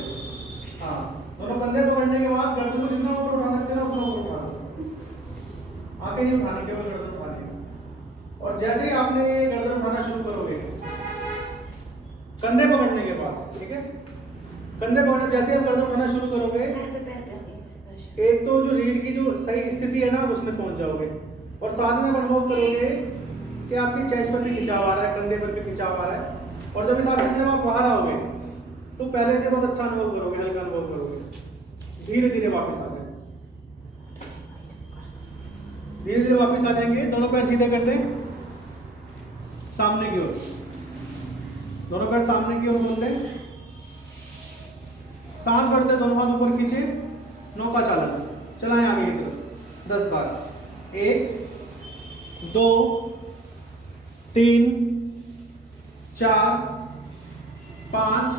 हाँ दोनों कंधे पकड़ने के बाद गर्दन को जितना ऊपर उठा सकते हैं ना उतना ऊपर उठा दो। आंखें नहीं उठानी, केवल गर्दन उठानी है। और जैसे ही आपने गर्दन उठाना शुरू करोगे कंधे पकड़ने के बाद, ठीक है कंधे पकड़ना, जैसे आप गर्दन उठाना शुरू करोगे एक तो जो रीढ़ की जो सही स्थिति है ना उसमें पहुंच जाओगे, और साथ में आप अनुभव करोगे कि आपकी चेस्ट पर भी खिंचाव आ रहा है, कंधे पर भी खिंचाव आ रहा है। और जब इस आसन से जब आप बाहर आओगे तो पहले से बहुत अच्छा अनुभव करोगे, हल्का अनुभव करोगे। धीरे धीरे वापस आ जाए, धीरे धीरे वापस आ जाएंगे। दोनों पैर सीधे कर दें सामने की ओर, दोनों पैर सामने की ओर मोड़ लें। सांस भरते दोनों हाथ ऊपर खींचे, नौका चालन चलाएं आगे की तरफ 10 बार। 1 2 3 4 5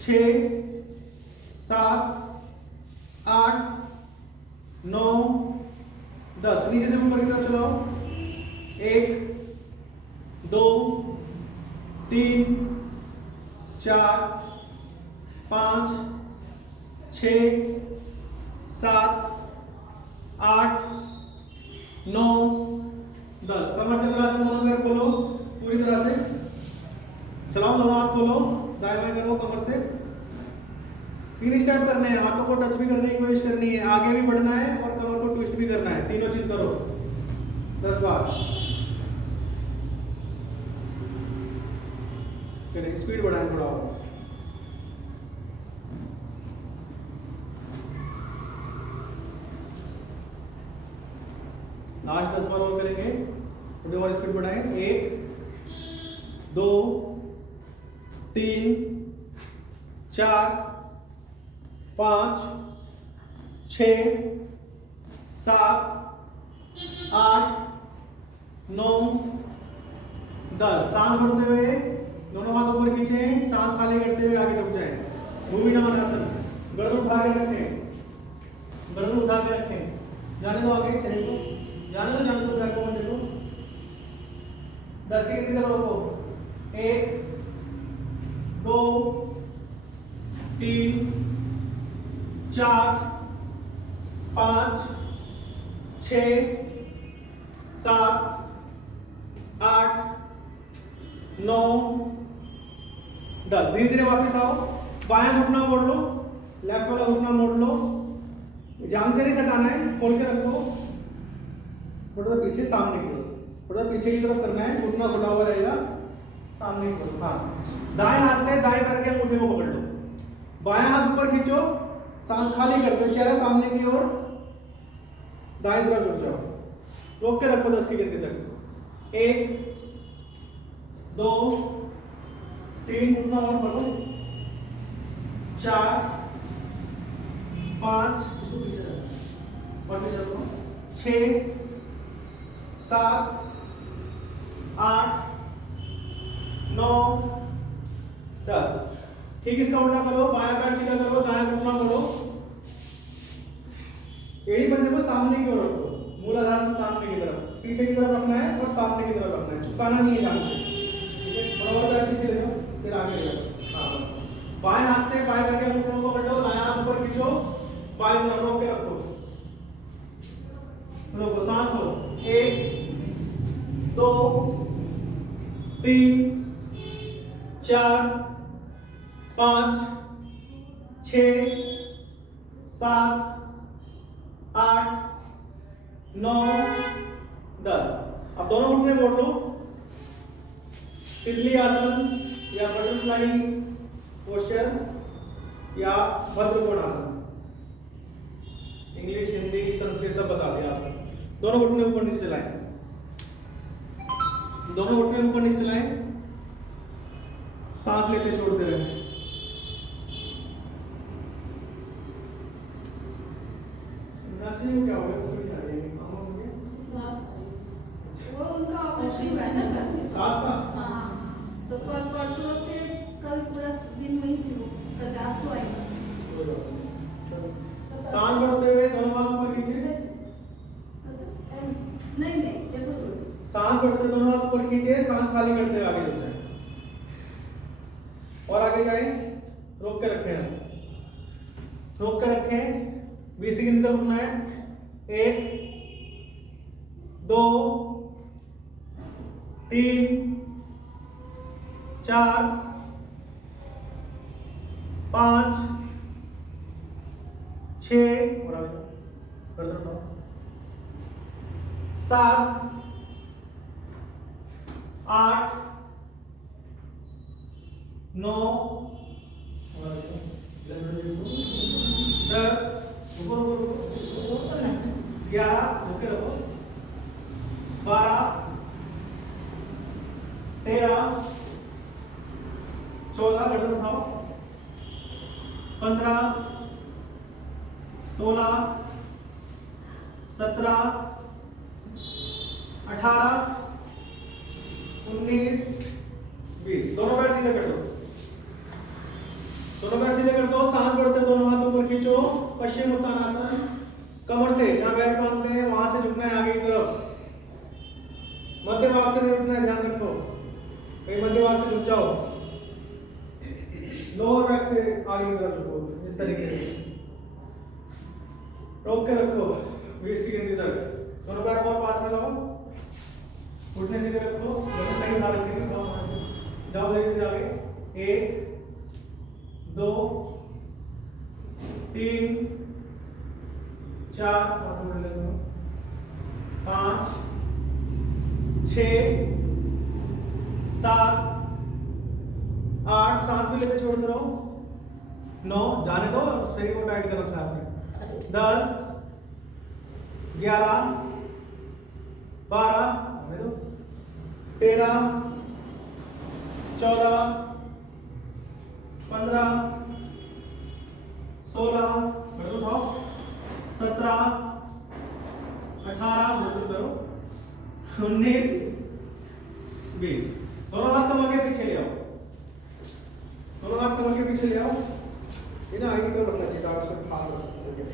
6 7 8 9 10। नीचे से ऊपर की तरफ चलाओ। 1 2 3 4 5 6 7 8 9 10। कमर चक्रासन दोनों पैर खोलो पूरी तरह से, चलाओ दोनों हाथ खोलो, दाएं बाएं करो कमर से। 3 स्टेप करने हैं, हाथों को टच भी करने की कोशिश करनी है, आगे भी बढ़ना है और कमर को ट्विस्ट भी करना है। तीनों चीज करो 10 बार। चलिए स्पीड बढ़ाएं थोड़ा और। लास्ट 10 बार और करेंगे, थोड़ी और स्पीड बढ़ाएं। 1 2 3 4 5 6 7 8 9 10। सांस भरते हुए दोनों हाथ ऊपर खींचे, सांस खाली करते हुए आगे झुक जाएं। भूमि नमन आसन, गर्दन उठा के रखें, गर्दन उठा के रखें। जाने दो आगे, चले दो, जाने दो पैर को देखो। 10 की गिनती तक रोको। 1 2 3 4 5 6 7 8 9 10। धीरे धीरे वापस आओ, बायां घुटना मोड़ लो, लेफ्ट वाला घुटना मोड़ लो। जांग से नहीं सटाना है, खोल के रखो। थोड़ा पीछे सामने की ओर, थोड़ा पीछे की तरफ करना है, घुटना खुला हुआ रहेगा सामने की ओर। हाँ दाएं हाथ से दाएं पैर के अंगूठे को पकड़ लो, बायां हाथ ऊपर खींचो, सांस खाली करते हो, चेहरा सामने की ओर, दाएं तरफ झुक जाओ। रोक के रखो 10 की गिनती तक। 1 2 3 घुटना और बढ़ो, 4 5 6 और पीछे रखो। 6 7 8 9 10। ठीक, इसका उल्टा करो, बायां पैर सीधा करो, दायां घुटना मोड़ो, एड़ी पंजे को सामने की ओर रखो, मूलाधार से सामने की तरफ, पीछे की तरफ रखना है और सामने की तरफ रखना है, झुकाना नहीं है जान से। ठीक है, थोड़ा और पैर पीछे ले जाओ, फिर आगे ले जाओ। हाँ बस। बाएं हाथ से बाएं पैर के अंगूठों को पकड़ो, दायां हाथ ऊपर खींचो, बाएं तरफ रोक के रखो, रोको, सांस लो। 1 2 3 4 5 6 7 8 9 10। अब दोनों घुटने मोड़ लो, तितली आसन या बटरफ्लाई पोस्चर या भद्रकोण आसन, इंग्लिश हिंदी संस्कृत सब बता दिया आपको। दोनों घुटने ऊपर नीचे चलाएं, दोनों घुटने ऊपर नीचे चलाएं, सांस लेते छोड़ते रहें। नाचने को क्या हो गया? कोई नहीं आ रही है, काम हो गया? वो उनका ऑपरेशन हुआ है ना कल। सांस का? हाँ, तो कल परसों से कल पूरा दिन वहीं थी वो, कल रात को आई। सांस भरते हुए दोनों हाथ ऊपर खींचे, नहीं नहीं जरूर। सांस भरते दोनों हाथ ऊपर खींचे, सांस खाली करते हुए आगे झुक जाए और आगे जाए, रोक के रखें, हम रोक के रखें, 20 सेकंड तक रुकना है। 1 2 3 4 5 6 और आगे 7 8 9 10 11 झुके रहो, 12 13 14 गर्दन उठाओ, 15 16 17 18 19 20। दोनों पैर सीधे कर दो, दोनों पैर सीधे कर दो, सांस भरते दोनों हाथ ऊपर खींचो, पश्चिम उत्तानासन, कमर से जहां बैक बांधते हैं वहां से झुकना है आगे की तरफ, मध्य भाग से नहीं उठना है, ध्यान रखो, कहीं मध्य भाग से झुक जाओ, लोअर बैक से आगे की तरफ झुको, इस तरीके से रोक के रखो 20 की गिनती तक। दोनों पैर और पास में लाओ, घुटने सीधे रखो, दोनों साइड उठा रखेंगे, जाओ धीरे धीरे आगे। 1 2 3 4 5 6 7 8, सांस भी लेते छोड़ते रहो, 9, जाने दो, शरीर को टाइट कर रखा है आपने, 10 11 12 13 14 15 16 17 18 करो 19 20। दोनों हाथ कमर के पीछे ले आओ, दोनों हाथ कमर के पीछे ले आओ, ये ना आगे की तरफ रखना चाहिए था, उसको हाथ रख सकते हैं।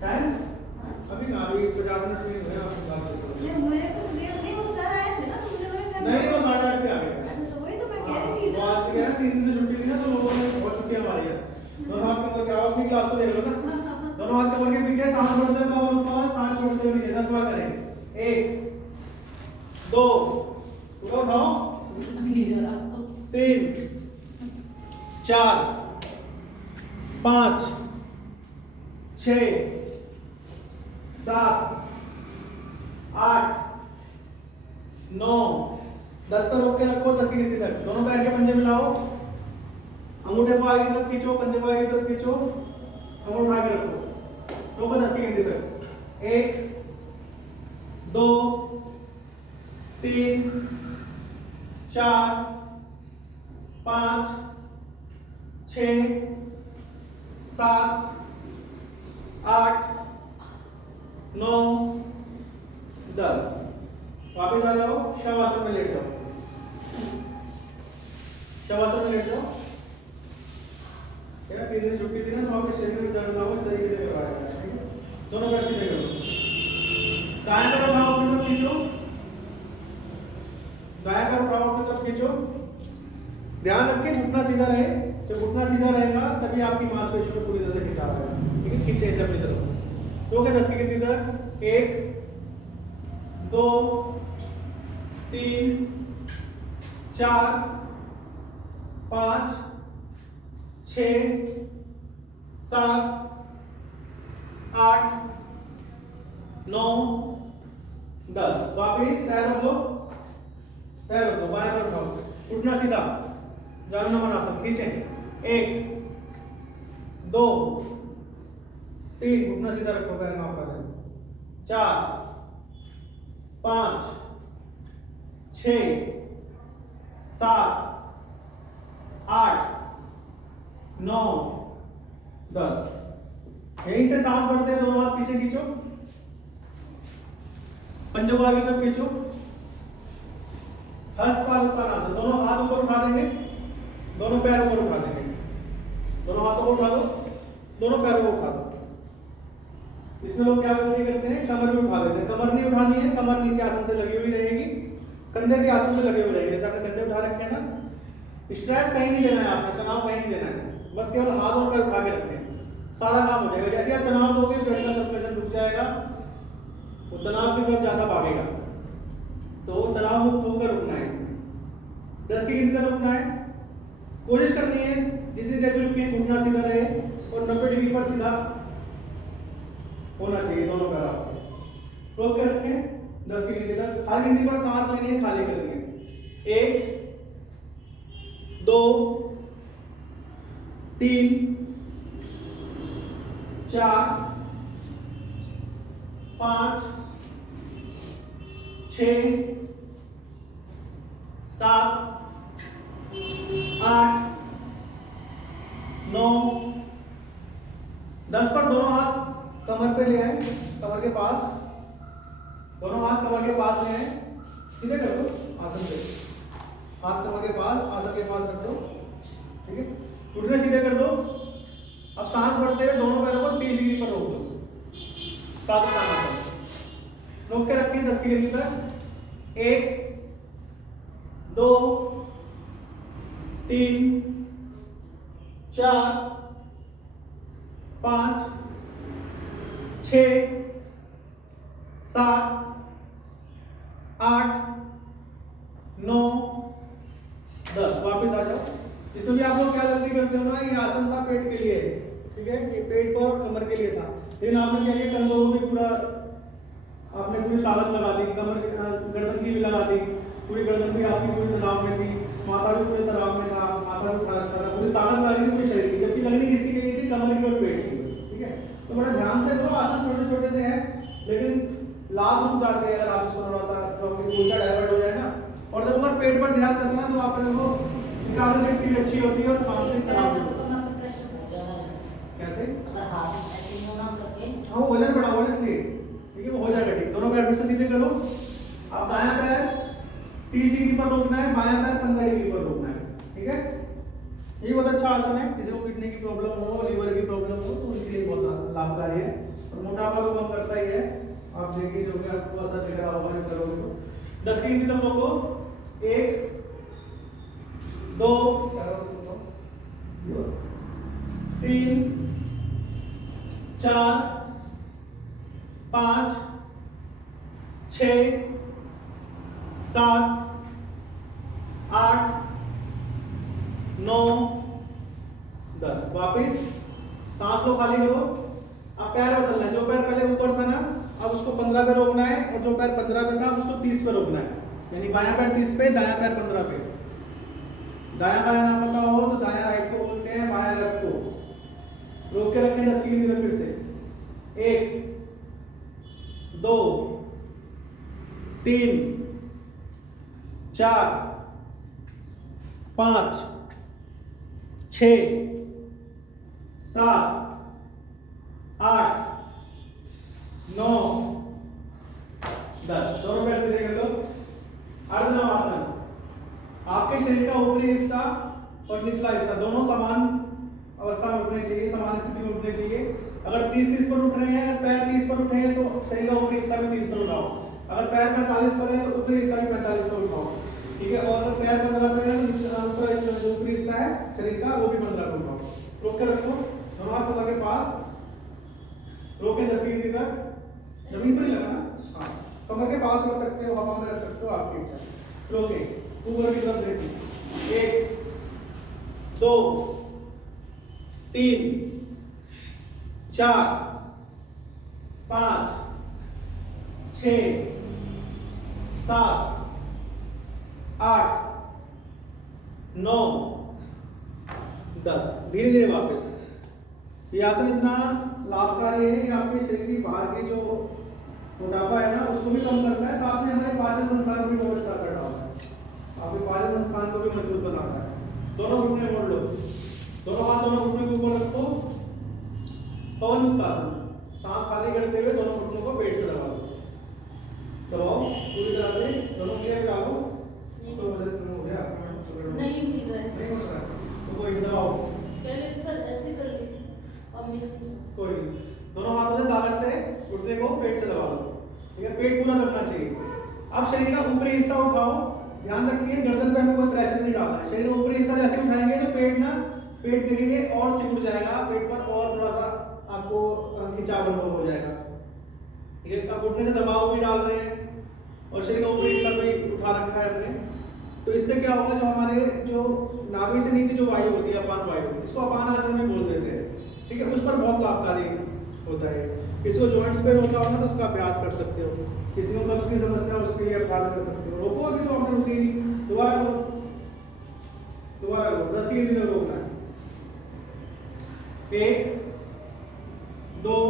टाइम अभी ना, अभी 50 मिनट नहीं हुए, आप 10 मिनट। ये मेरे को तो देर नहीं, वो सर आए थे ना, तो मुझे वही सर नहीं, वो 8:30 पे आ गए। अच्छा, तो वही तो मैं कह रही थी। वो आज क्या है, 3 दिन से छुट्टी थी ना, तो लोगों ने बहुत छुट्टियां मारी है। दोनों हाथ कमर के, आओ अपनी क्लास को देख लो ना, दोनों हाथ कमर के पीछे, सांस छोड़ते हुए कमर ऊपर, सांस छोड़ते हुए नीचे, 10 बार करेंगे। 1 2 पूरा उठाओ, 3 4 5 6 7 8 9 10 का रोक के रखो, 10 की गिनती तक। दोनों पैर के पंजे मिलाओ, अंगूठे को आगे की तरफ खींचो, पंजे को आगे की तरफ खींचो, कमर उठा के रखो, रोको 10 की गिनती तक। 1 2 3 4 5 6 7 8 9 10। वापस आ जाओ, शवासन में लेट जाओ, शवासन में लेट जाओ। क्या 3 दिन छुट्टी थी ना, तो आपके शरीर में दर्द ना हो, सही से करवाया जाए, ठीक है। दोनों पैर सीधे करो, दाएं पैर उठाओ अपनी तरफ खींचो, दाएं पैर उठाओ अपनी तरफ खींचो। ध्यान रखें घुटना सीधा रहे, जब घुटना सीधा रहेगा तभी आपकी मांसपेशियों में पूरी तरह से खिंचाव आएगा, ठीक है। खींचे इसे अपनी तरफ, हो गया 10 की गिनती तक। 1 2 3 4 5 6 7 8 9 10। वापिस पैर रख लो, पैर रख लो, बाएं पैर उठाओ, उठना सीधा, जानुनमन आसन खींचें। 1 2 3, उठना सीधा रखो, पैर ना ऊपर है। 4 5 6 7 8 9 10। यहीं से सांस भरते हैं, दोनों हाथ पीछे खींचो, पंजों को आगे तक खींचो। हस्तपादोत्तानासन, दोनों हाथ ऊपर उठा देंगे, दोनों पैर ऊपर उठा देंगे, दोनों हाथों को उठा दो, दोनों पैरों को उठा दो। इसमें लोग क्या गलती करते हैं, कमर भी उठा देते हैं। कमर नहीं उठानी है, कमर नीचे आसन से लगी हुई रहेगी, कंधे भी आसन से लगे हुए रहेंगे। जैसे आपने कंधे उठा रखे हैं ना, स्ट्रेस कहीं नहीं देना है आपने, तनाव कहीं नहीं देना है, बस केवल हाथ और पैर उठा के रखने हैं, सारा काम हो जाएगा। जैसे आप तनाव दोगे, ब्लड का सर्कुलेशन रुक जाएगा, वो तनाव की तरफ ज्यादा भागेगा, तो तनाव मुक्त होकर रुकना है। इसमें 10 की गिनती तक रुकना है, कोशिश करनी है जितनी देर भी रुके घुटना सीधा रहे और 90 डिग्री पर सीधा होना चाहिए दोनों पैर आपके। रोक के रखें 10 की गिनती तक। हर गिनती पर सांस लेनी है, खाली करनी है। 1 2 3 4 5 6 7 8 9 10 पर दोनों हाथ कमर पे ले आए, कमर के पास, दोनों हाथ कमर के पास ले आए, सीधे कर दो आसन पे, हाथ कमर के पास, आसन के पास रख दो, ठीक है। घुटने सीधे कर दो। अब सांस भरते हुए दोनों पैरों को 30 डिग्री पर रोक दो, रोक के रखें 10 की गिनती तक। 1 2 3 4 5 6 7 8 9 10। वापस आ जाओ। इसमें भी आप लोग क्या गलती करते हो ना, ये आसन था पेट के लिए, ठीक है, ये पेट पर और कमर के लिए था, लेकिन आपने क्या किया, कंधों में पूरा आपने पूरी ताकत लगा दी, कमर गर्दन की भी लगा दी, पूरी गर्दन भी आपकी पूरी तनाव में थी, माथा भी पूरे तनाव में था, माथा भी पूरी ताकत लगी थी पूरे शरीर की, जबकि लगनी किसकी चाहिए थी, कमर की और पेट की, ठीक है। तो बड़ा ध्यान से करो, आसन छोटे छोटे से हैं, लेकिन लास्ट रुक जाते हैं अगर आप इसको थोड़ा सा उल्टा डाइवर्ट हो जाए ना। और जब अगर पेट पर ध्यान रखना तो आप लोगों को एकाग्र शक्ति भी अच्छी होती है और मानसिक तनाव भी होता है। कैसे? हाँ, वजन बढ़ा हुआ है इसलिए, ठीक है, वो हो जाएगा ठीक। दोनों पैर फिर से सीधे करो। अब दायां पैर 30 डिग्री पर रोकना है, बायां पैर 15 डिग्री पर रोकना है, ठीक है। ये बहुत अच्छा आसन है, किसी को किडनी की प्रॉब्लम हो, लीवर की प्रॉब्लम हो, तो उसके लिए बहुत लाभकारी है और मोटापा को कम करता ही है। आप देखिए जो कि आपको असर दिख रहा होगा जब करोगे तो। 10 की गिनती तक रोको। 1 2 3 4 5 6 7 8 9 10। वापिस सांस लो, खाली करो। अब पैर बदलना है, जो पैर पहले ऊपर था ना, अब उसको 15 पे रोकना है, और जो पैर 15 पे था उसको 30 पे रोकना है। यानी बायां पैर 30 पे, दायां पैर 15 पे। दायां बायां ना पता हो तो दायां राइट को बोलते हैं, बायां लेफ्ट को। रोक के रखें 10 की गिनती फिर से। 1 2 3 4 5 6 7 8 9 10। दोनों पैर सीधे कर लो। अर्धनवासन, आपके शरीर का ऊपरी हिस्सा और निचला हिस्सा दोनों समान अवस्था में उठने चाहिए, समान स्थिति में उठने चाहिए। अगर 30-30 पर उठ रहे हैं, अगर पैर 30 पर उठे हैं तो शरीर का ऊपरी हिस्सा भी 30 पर उठाओ। अगर पैर 45 पर है तो ऊपरी हिस्सा भी 45 पर उठाओ, ठीक है। और अगर पैर 15 पर है तो निचला जो ऊपरी हिस्सा है शरीर का वो भी 15 पर उठाओ। रोक के रखो, दोनों हाथ कमर के पास, रोके 10 डिग्री तक, जमीन पर ही लगना। हाँ, कमर के पास रख सकते हो, हवा में रख सकते हो, आपकी इच्छा। रोके, ऊपर की तरफ देखिए। 1 2 3 4 5 6 7 8 9 10। धीरे धीरे वापस। ये आसन इतना लाभकारी है कि आपके शरीर की बाहर की जो मोटापा है ना उसको भी कम करता है, साथ में हमारे पाचन संस्थान को भी बहुत अच्छा असर डालता है, आपके पाचन संस्थान को भी मजबूत बनाता है। दोनों घुटने मोड़ लो, दोनों हाथ दोनों घुटने के ऊपर रखो। पवन मुक्त आसन, सांस खाली करते हुए दोनों घुटनों को पेट से दबा लो, दबाओ पूरी तरह से, दोनों क्लियर डालो। तो वजह से हो गया नहीं मिल रहा है नहीं हो रहा है तो कोई दबाओ, पहले तो सर ऐसे कर ली अब कोई नहीं। दोनों हाथों से ताकत से घुटने को पेट से दबा लो, ठीक है। पेट पूरा दबना चाहिए। अब शरीर का ऊपरी हिस्सा उठाओ, ध्यान रखिए गर्दन पे हमें कोई प्रेशर नहीं डालना है। शरीर का ऊपरी हिस्सा जैसे उठाएंगे तो पेट धीरे धीरे और सिकुड़ जाएगा, पेट पर और थोड़ा सा आपको खिंचाव अनुभव हो जाएगा, ठीक है। अब घुटने से दबाव भी डाल रहे हैं और शरीर का ऊपरी हिस्सा भी उठा रखा है हमने, तो इससे क्या होगा, जो हमारे जो नाभि से नीचे जो वायु होती है अपान वायु, इसको अपान आसन में बोल देते हैं, ठीक है। उस पर बहुत लाभकारी होता है। किसी को जॉइंट्स पेन होता हो ना तो उसका अभ्यास कर सकते हो, किसी को कब्ज की समस्या उसके लिए अभ्यास कर सकते हो। रोको अभी तो आपने रुकी नहीं, दोबारा करो, दोबारा करो, 10 के लिए रोकना है। 1 2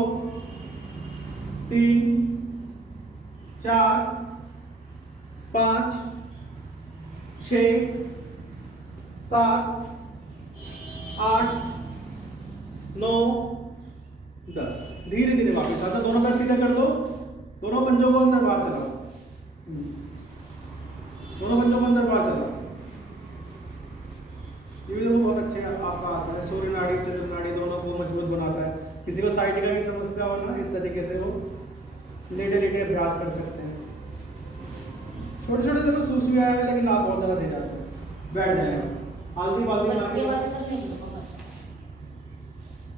3 4 5 6 7 8 9 10। धीरे धीरे वापस आता, दोनों पैर सीधे कर दो, दोनों पंजों को अंदर बाहर चलाओ, दोनों पंजों को अंदर बाहर चलाओ। ये भी बहुत अच्छे आपका आसन है, सूर्य नाड़ी चंद्र नाड़ी दोनों को मजबूत बनाता है। किसी को साइटिका की समस्या हो ना, इस तरीके से वो लेटे लेटे अभ्यास कर सकते हैं। छोटे छोटे देखो सूक्ष्म व्यायाम है लेकिन लाभ बहुत ज्यादा दे जाते हैं। बैठ जाएगा, आलती बालती मार के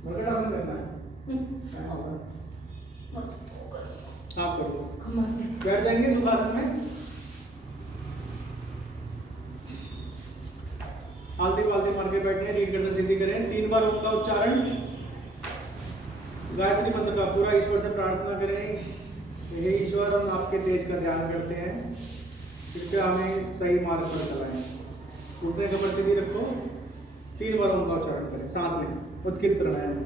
मरकट आसन करना है, आप करो, बैठ जाएंगे सुखासन में। आलती पालती मार के बैठे, रीढ़ गर्दन सीधी करें। 3 बार ओम का उच्चारण, गायत्री मंत्र का पूरा ईश्वर से प्रार्थना करें, हे ईश्वर हम आपके तेज का ध्यान करते हैं, कृपया हमें सही मार्ग पर चलाएं। घुटने कमर सीधी रखो, 3 बार ओम का उच्चारण करें, सांस लें, उत्कीर्त प्राणायाम।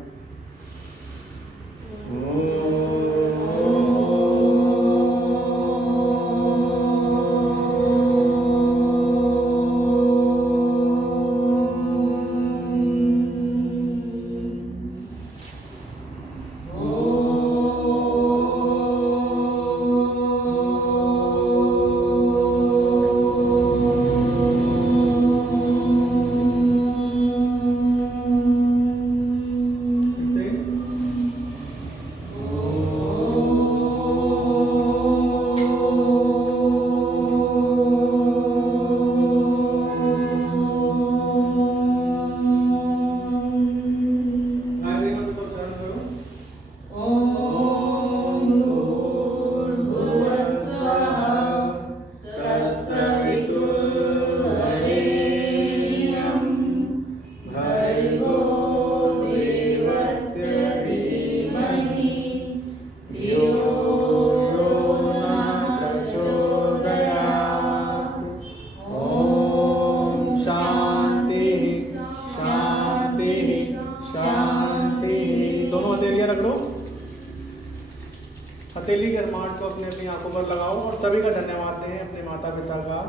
हथेली के रुमाल को अपने अपनी आंखों पर लगाओ और सभी का धन्यवाद दें, अपने माता पिता का,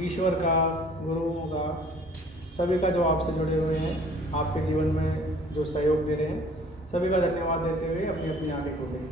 ईश्वर का, गुरुओं का, सभी का जो आपसे जुड़े हुए हैं, आपके जीवन में जो सहयोग दे रहे हैं, सभी का धन्यवाद देते हुए अपनी अपनी आंखें खोलें।